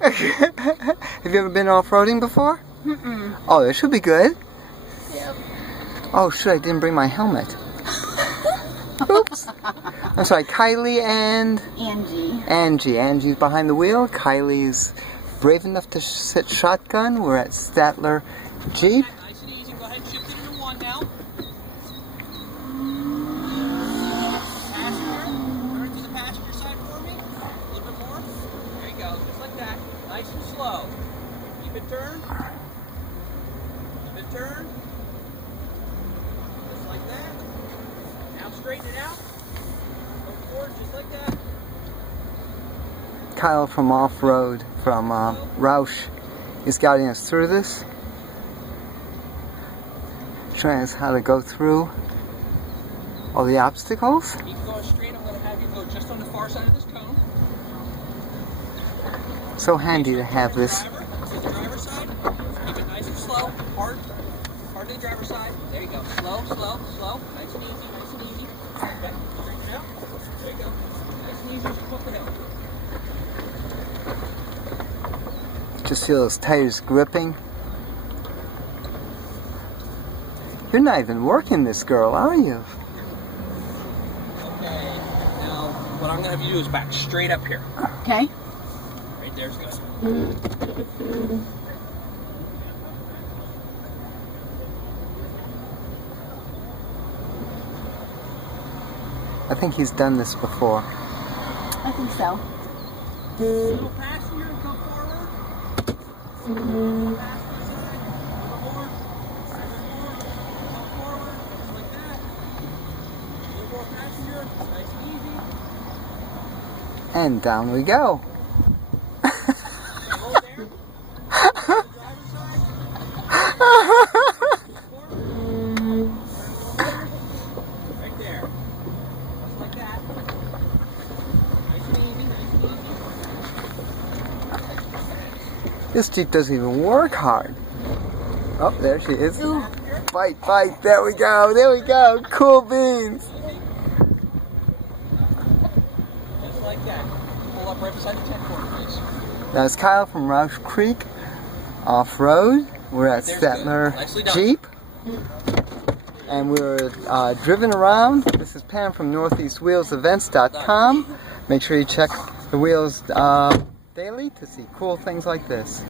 Have you ever been off-roading before? Mm-mm. Oh, this should be good. Yep. Oh, shit, I didn't bring my helmet. Oops. I'm sorry, Kylie and... Angie. Angie's behind the wheel. Kylie's brave enough to sit shotgun. We're at Stetler Jeep. Nice and easy. Go ahead and shift it into one now. Passenger. Turn to the passenger side for me. A little bit more. There you go. Just like that. Nice and slow. Keep it turned. Keep it turned. Just like that. Now straighten it out. Go forward just like that. Kyle from Off Road, from Roush, is guiding us through this. Showing us how to go through all the obstacles. Keep going straight. I'm going to have you go just on the far side of this cone. So handy to have this. The driver's side. Keep it nice and slow. Hard to the driver's side. There you go. Slow, slow, slow. Nice and easy, nice and easy. Okay, straighten it out. There you go. Nice and easy as you put the hill. Just feel those tires gripping. You're not even working this girl, are you? Okay, now what I'm going to have you do is back straight up here. Okay. Right there's good. I think he's done this before. I think so. Little passenger and come forward. Little passenger side. A little more. Come forward. Just like that. A little more passenger. Nice and easy. And down we go. Hold there. Driver's side. Right there. Just like that. Nice and easy, nice and easy. This Jeep doesn't even work hard. Oh, there she is. Ooh. Bite, bite. There we go. There we go. Cool beans. Just like that. Pull up right beside the tent cord, please. That's Kyle from Roush Creek Off Road. We're at There's Stetler good. Nicely done. Jeep. And we're driven around. This is Pam from NortheastWheelsEvents.com. Make sure you check the wheels daily to see cool things like this.